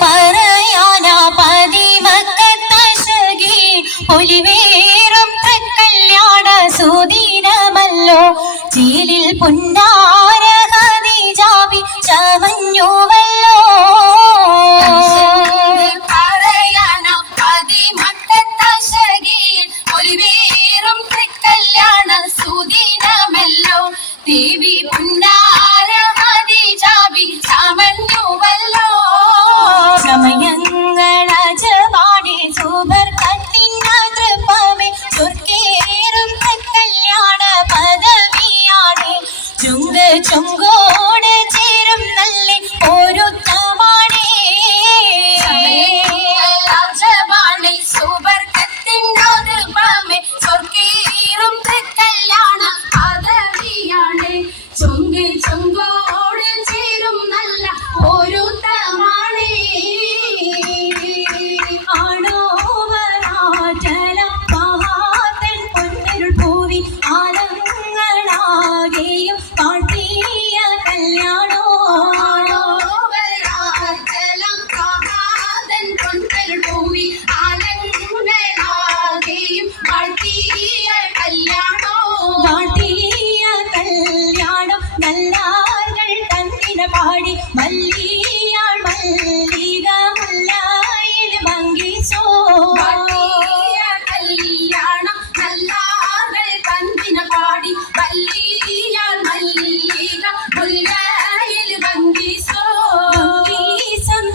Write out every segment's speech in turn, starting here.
പറയാനാ പതിമക്കത്തശകി പൊലിവേറും തൃക്കല്യാണ സുദിനമല്ലോ ചീലിൽ പുന്നാര ഖദീജാബി ചമഞ്ഞുവല്ലോ പറയാനാ പതിമക്കത്തശകി പൊലിവേറും തൃക്കല്യാണ സുദിനമല്ലോ ദേവി പുന്നാര ഖദീജാബി ചമഞ്ഞുവല്ലോ സമയങ്ങളജപാടി സുബർക്കത്തിനതൃപ്പമേ ചൊർക്കേറും കല്യാണ പദവിയാണ് ചുങ്കോട് ചേരും നല്ല ഒരുത്തമാണേ സമയങ്ങളജപാടി സുബർക്കത്തിനതൃപ്പമേ ചൊർക്കേറും കല്യാണ പദവിയാണ് ചുങ്കോട് ചേരും നല്ല ഒരുത്തമാണേ പാടി മല്ലിയാൾ മല്ലിക മുല്ലായിൽ ഭംഗിച്ചോ കല്യാണം നല്ലാകൾ കന്തിന പാടി മല്ലിയാൾ മല്ലിക മുല്ലായിൽ ഭംഗിച്ചോ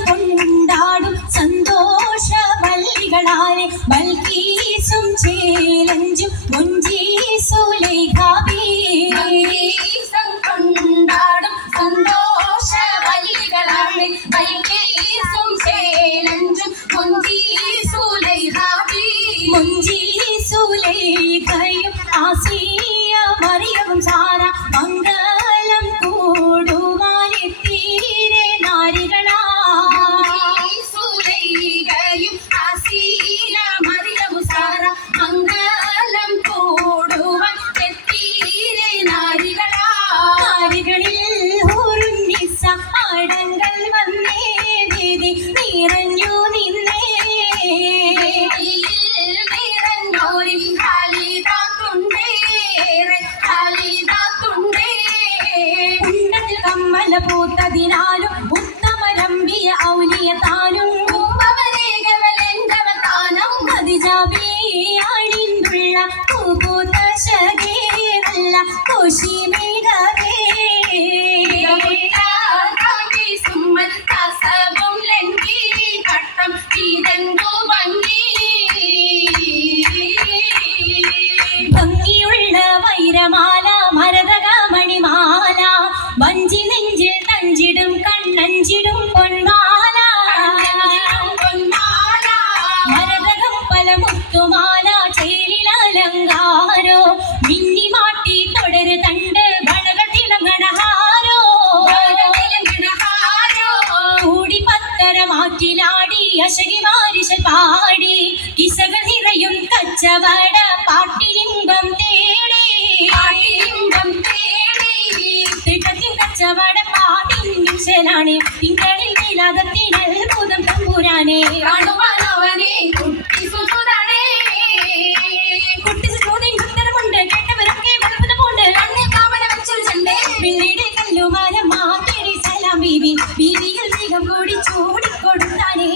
കൊണ്ടാടും സന്തോഷ വല്ലികളാലെ ബൽക്കീസും ചേലഞ്ചും മുഞ്ചീസുലൈഖാബി കൊണ്ടാടും സന്തോഷ വല്ലികളാലെ ബൽക്കീസും ചേലഞ്ചും മുഞ്ചീസുലൈഖയും ആസിയ മറിയവും സാര മംഗളം കൂടുവാനെത്തീരെ നാരികളാ സുലൈഖയും ആസിയ മറിയവും സാര മംഗളം കൂടുവാൻ എത്തീരെ നാരികളാ നാരികളിൽ ഹുറുന്നിസ ആടങ്ങൾ വന്നേ വേദി നിറഞ്ഞു നിന്നേ നിറഞ്ഞോരിൽ ഉണ്ടത്തിൽ കമ്മല പൂത്തതിനാലും ഉത്തമരമ്പിയ ഔലിയ താനും ഖദീജാബിയാണിന്നുള്ള പൂത്ത ശകേരല്ല കോശിമേഘവേ ഭംഗിയുള്ള വൈരമാല മരതക മണിമാല വഞ്ചി നെഞ്ചിൽ തഞ്ചിടും കണ്ണഞ്ചിടും പൊന്മാല മരതകം പല മുത്തുമാല ചേലിലലങ്കാരോ മിന്നി മാട്ടി തുടര് തണ്ട് വളകൾ തിളങ്ങണഹാരോ കൂടി പത്തരമാറ്റിലാടി അശകി മാരിശ പാടി കിസകൾ നിറയും കച്ചവട പാട്ടിലിംബം തേടി തിട്ടത്തിൻ കച്ചവട പാട്ടിൻശലാണ് തിങ്കളിൽ നീലാകത്തിൻ അത്ഭുതം തമ്പുരാനെ കാണുവാനവനെ കുട്ടിസുതൂതിൻ ഉത്തരമുണ്ട് കേട്ടവരൊക്കെ വലപ്പുതമുണ്ട് കണ്ണിൽ കാമന വെച്ചൊരു ചണ്ടേ പിന്നീട് കല്ലുമാല മാറ്റേടി സലാം ബീവി ബീവിയിൽ സിംഹം കൂടി ചൂടിക്കൊടുത്താനേ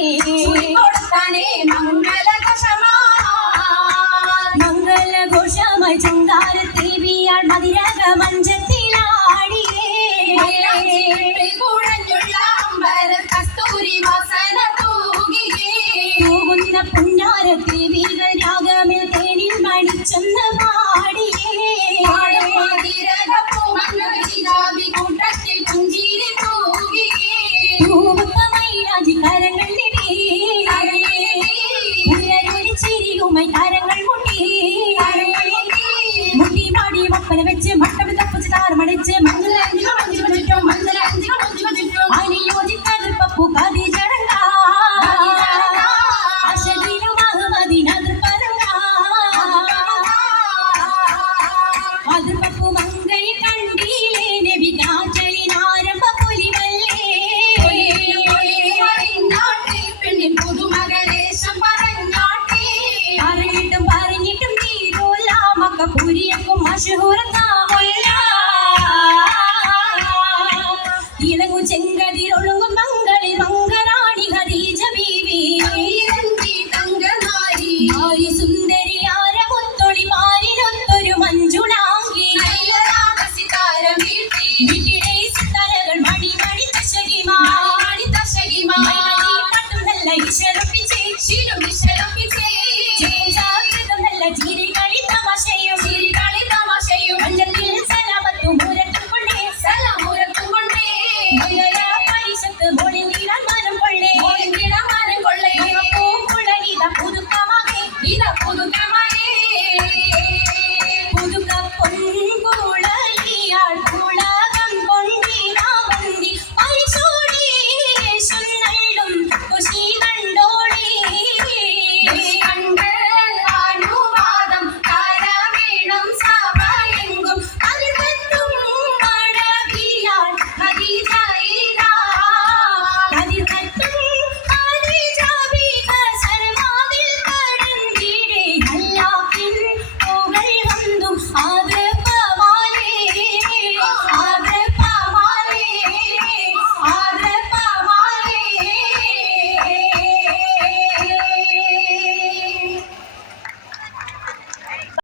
മംഗളഘോഷമായി ചങ്കാരത്തേവിയാൾ മതിരക മഞ്ചത്തിലാടിയേ തൂകുന്ന പുന്നാരത്തേവികൾ രാഗമിൽ തേനിൽ മണിച്ചെന്ന് പാടിയേ കൂട്ടത്തിൽ പുഞ്ചിരി തൂകിയേ കരങ്ങൾ ഇളങ്ങു ചെങ്കതിരുള്ളു